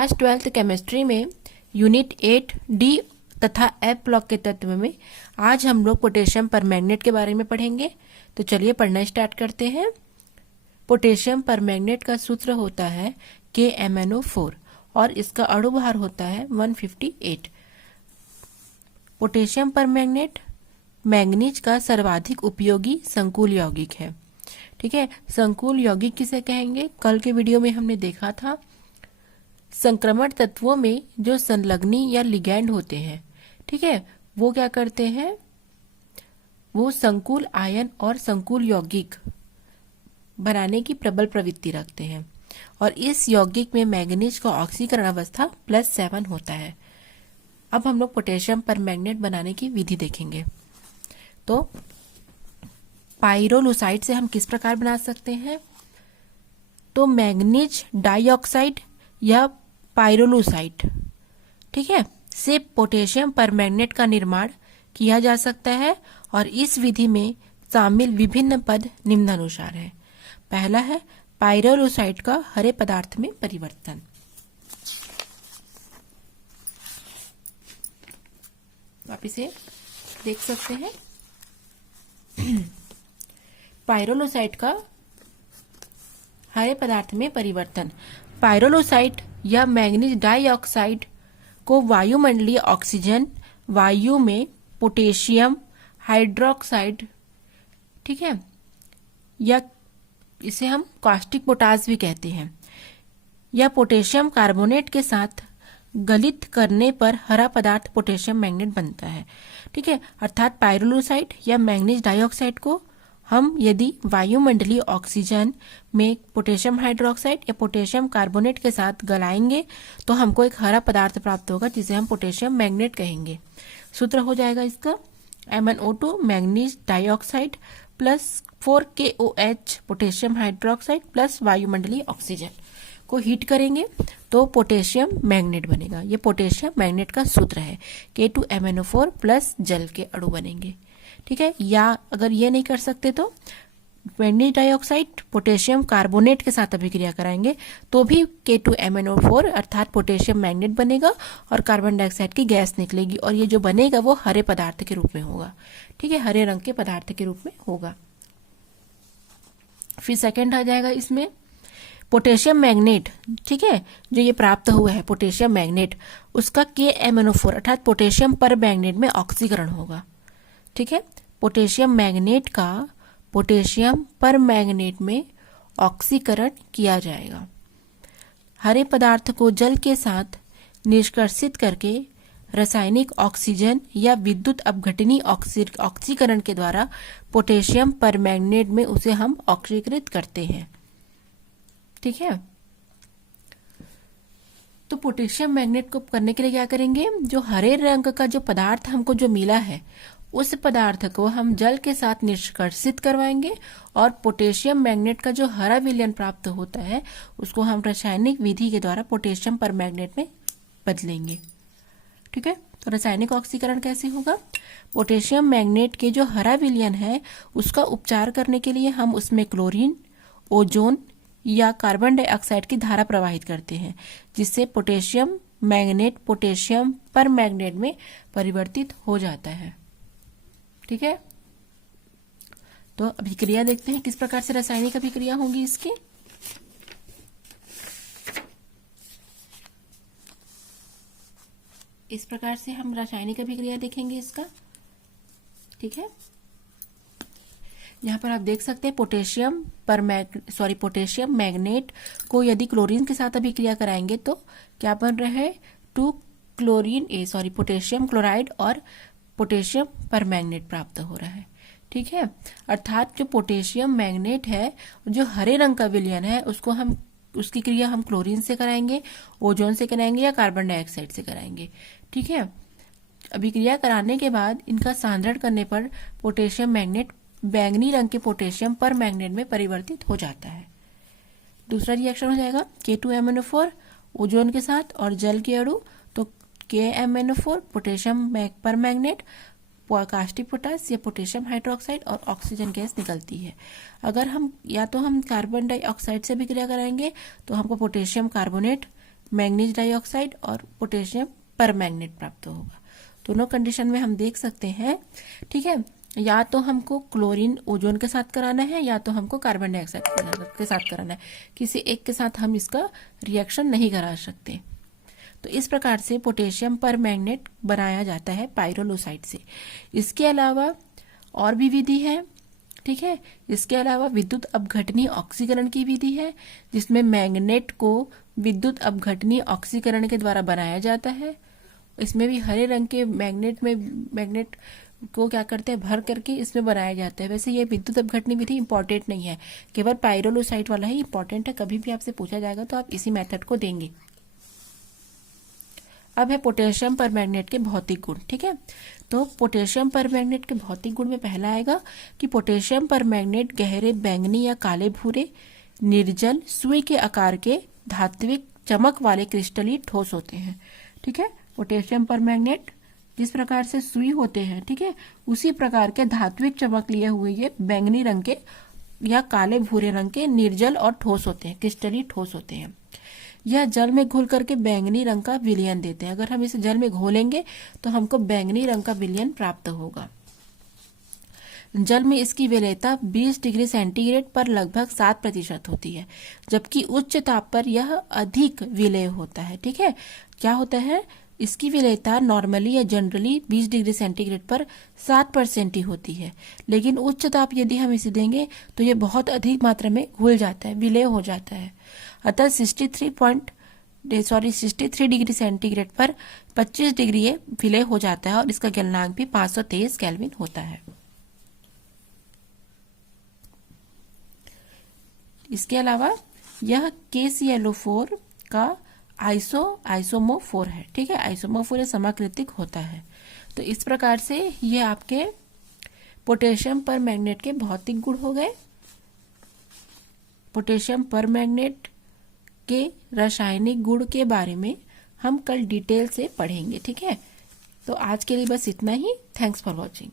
Class 12th chemistry में unit 8 D तथा F block के तत्व में आज हम लोग पोटेशियम परमैंगनेट के बारे में पढ़ेंगे। तो चलिए पढ़ना स्टार्ट करते हैं। पोटेशियम परमैंगनेट का सूत्र होता है KMnO4 और इसका अणु भार होता है 158। पोटेशियम परमैंगनेट मैंगनीज का सर्वाधिक उपयोगी संकुल यौगिक है। ठीक है, संकुल यौगिक किसे कहेंगे? कल के वीडियो में हमने देखा था संक्रमण तत्वों में जो संलग्नी या लिगैंड होते हैं, ठीक है, वो क्या करते हैं, वो संकुल आयन और संकुल यौगिक बनाने की प्रबल प्रवृत्ति रखते हैं और इस यौगिक में मैंगनीज का ऑक्सीकरण अवस्था +7 होता है। अब हम लोग पोटेशियम परमैंगनेट बनाने की विधि देखेंगे। तो पाइरोलुसाइड से हम किस प्रकार बना सकते हैं? तो मैंगनीज डाइऑक्साइड या पाइरोलुसाइड, ठीक है, से पोटेशियम परमैंगनेट का निर्माण किया जा सकता है और इस विधि में शामिल विभिन्न पद निम्नानुसार है। पहला है पाइरोलुसाइड का हरे पदार्थ में परिवर्तन। आप इसे देख सकते हैं। पाइरोलुसाइड का हरे पदार्थ में परिवर्तन। पाइरोलुसाइड या मैंगनीज डाइऑक्साइड को वायुमंडलीय ऑक्सीजन, वायु में पोटेशियम हाइड्रोक्साइड, ठीक है, या इसे हम कास्टिक पोटास भी कहते हैं, या पोटेशियम कार्बोनेट के साथ गलित करने पर हरा पदार्थ पोटेशियम मैंगनेट बनता है। ठीक है, अर्थात पाइरोलुसाइड या मैंगनीज डाइऑक्साइड को हम यदि वायुमंडलीय ऑक्सीजन में पोटेशियम हाइड्रोक्साइड या पोटेशियम कार्बोनेट के साथ गलाएंगे तो हमको एक हरा पदार्थ प्राप्त होगा जिसे हम पोटेशियम मैंगनेट कहेंगे। सूत्र हो जाएगा इसका MnO2 manganese dioxide +4 KOH potassium hydroxide plus वायुमंडलीय ऑक्सीजन को हीट करेंगे तो पोटेशियम मैंगनेट बनेगा। ये पोटेशियम मैंगनेट का सूत्र है। K2MnO4 प्लस जल के अणु बनेंगे। ठीक है, या अगर ये नहीं कर सकते तो मैंगनीज डाइऑक्साइड पोटेशियम कार्बोनेट के साथ अभिक्रिया कराएंगे तो भी K2MnO4 अर्थात पोटेशियम मैंगनेट बनेगा और कार्बन डाइऑक्साइड की गैस निकलेगी और ये जो बनेगा वो हरे पदार्थ के रूप में होगा। ठीक है, हरे रंग के पदार्थ के रूप में होगा। फिर सेकेंड आ जाएगा इसमें पोटेशियम मैंगनेट, ठीक है, जो ये प्राप्त हुआ है पोटेशियम मैंगनेट, उसका KMnO4 अर्थात पोटेशियम परमैंगनेट में ऑक्सीकरण होगा। ठीक है, पोटेशियम मैंगनेट का पोटेशियम परमैंगनेट में ऑक्सीकरण किया जाएगा। हरे पदार्थ को जल के साथ निष्कर्षित करके रासायनिक ऑक्सीजन या विद्युत अपघटनी ऑक्सीकरण के द्वारा पोटेशियम परमैंगनेट में उसे हम ऑक्सीकृत करते हैं। ठीक है, तो पोटेशियम मैंगनेट को करने के लिए क्या करेंगे? जो हरे रंग का जो पदार्थ हमको जो मिला है उस पदार्थ को हम जल के साथ निष्कर्षित करवाएंगे और पोटेशियम मैंगनेट का जो हरा विलयन प्राप्त होता है उसको हम रासायनिक विधि के द्वारा पोटेशियम परमैंगनेट में बदलेंगे। ठीक है, तो रासायनिक ऑक्सीकरण कैसे होगा? पोटेशियम मैंगनेट के जो हरा विलयन है उसका उपचार करने के लिए हम उसमें क्लोरीन, ओजोन या कार्बन डाइऑक्साइड की धारा प्रवाहित करते हैं जिससे पोटेशियम मैंगनेट पोटेशियम परमैंगनेट में परिवर्तित हो जाता है। ठीक है, तो अभिक्रिया देखते हैं किस प्रकार से रासायनिक अभिक्रिया होगी इसकी। इस प्रकार से हम रासायनिक अभिक्रिया देखेंगे इसका। ठीक है, यहाँ पर आप देख सकते हैं पोटेशियम मैंगनेट को यदि क्लोरीन के साथ अभिक्रिया कराएंगे तो क्या बन रहा है? पोटेशियम क्लोराइड और पोटेशियम परमैंगनेट प्राप्त हो रहा है। ठीक है, अर्थात जो पोटेशियम मैंगनेट है जो हरे रंग का विलयन है उसकी क्रिया हम क्लोरीन से कराएंगे, ओजोन से कराएंगे या कार्बन डाइऑक्साइड से कराएंगे। ठीक है, अभिक्रिया कराने के बाद इनका सांद्रण करने पर पोटेशियम मैंगनेट बैंगनी रंग के पोटेशियम परमैंगनेट में परिवर्तित हो जाता है। दूसरा रिएक्शन हो जाएगा K2MnO4 ओजोन के साथ और जल के अणु, तो KMnO4 potassium permanganate caustic potash या पोटेशियम हाइड्रोक्साइड और ऑक्सीजन गैस निकलती है। अगर हम या तो हम कार्बन डाइऑक्साइड से अभिक्रिया कराएंगे तो हमको पोटेशियम कार्बोनेट मैग्नीज डाइऑक्साइड और पोटेशियम परमैंगनेट प्राप्त होगा। दोनों कंडीशन में हम देख सकते हैं, ठीक है, या तो हमको क्लोरीन ओजोन के साथ कराना है या तो हमको कार्बन डाइऑक्साइड के साथ कराना है, किसी एक के साथ हम इसका रिएक्शन नहीं करा सकते। तो इस प्रकार से पोटेशियम परमैंगनेट बनाया जाता है पाइरोलोसाइट से। इसके अलावा और भी विधि है, ठीक है, इसके अलावा विद्युत अपघटनीय ऑक्सीकरण की विधि है, जिसमें मैग्नेट को विद्युत अपघटनीय ऑक्सीकरण के द्वारा बनाया जाता है। इसमें भी हरे रंग के मैग्नेट को क्या करते हैं, भर करके इसमें बनाया जाता है। वैसे ये विद्युत अपघटनीय विधि इंपॉर्टेंट नहीं है, केवल पाइरोलोसाइट वाला ही इंपॉर्टेंट है। कभी भी आपसे पूछा जाएगा तो आप इसी मेथड को देंगे। अब है पोटेशियम परमैंगनेट के भौतिक गुण, ठीक है। तो पोटेशियम परमैंगनेट के भौतिक गुण में पहला आएगा कि पोटेशियम परमैंगनेट गहरे बैंगनी या काले भूरे निर्जल सुई के आकार के धात्विक चमक वाले क्रिस्टली ठोस होते हैं, ठीक है। पोटेशियम परमैंगनेट जिस प्रकार से सुई होते हैं, ठीक है, उसी प्रकार के धात्विक चमक लिए हुए ये बैंगनी रंग के या काले भूरे रंग के निर्जल और ठोस होते हैं, क्रिस्टली ठोस होते हैं। यह जल में घुल करके बैंगनी रंग का विलयन देते हैं। अगर हम इसे जल में घोलेंगे तो हमको बैंगनी रंग का विलयन प्राप्त होगा। जल में इसकी विलेयता 20 डिग्री सेंटीग्रेड पर लगभग 7% होती है, जबकि उच्च ताप पर यह अधिक विलेय होता है, ठीक है। क्या होता है, इसकी विलेयता नॉर्मली या जनरली 20 डिग्री सेंटीग्रेड पर 7% ही होती है, लेकिन उच्च ताप यदि हम इसे देंगे तो ये बहुत अधिक मात्रा में घुल जाता है, विलेय हो जाता है। अतः 63 डिग्री सेंटीग्रेड पर 25 डिग्री ये विलेय हो जाता है और इसका गलनांक भी 523 केल्विन होता है। इसके अलावा यह KClO4 का आइसोमोफोर है, ठीक है, आइसोमोफोर समाकृतिक होता है। तो इस प्रकार से ये आपके पोटेशियम परमैंगनेट के भौतिक गुण हो गए। पोटेशियम परमैंगनेट के रासायनिक गुण के बारे में हम कल डिटेल से पढ़ेंगे, ठीक है। तो आज के लिए बस इतना ही। Thanks for watching.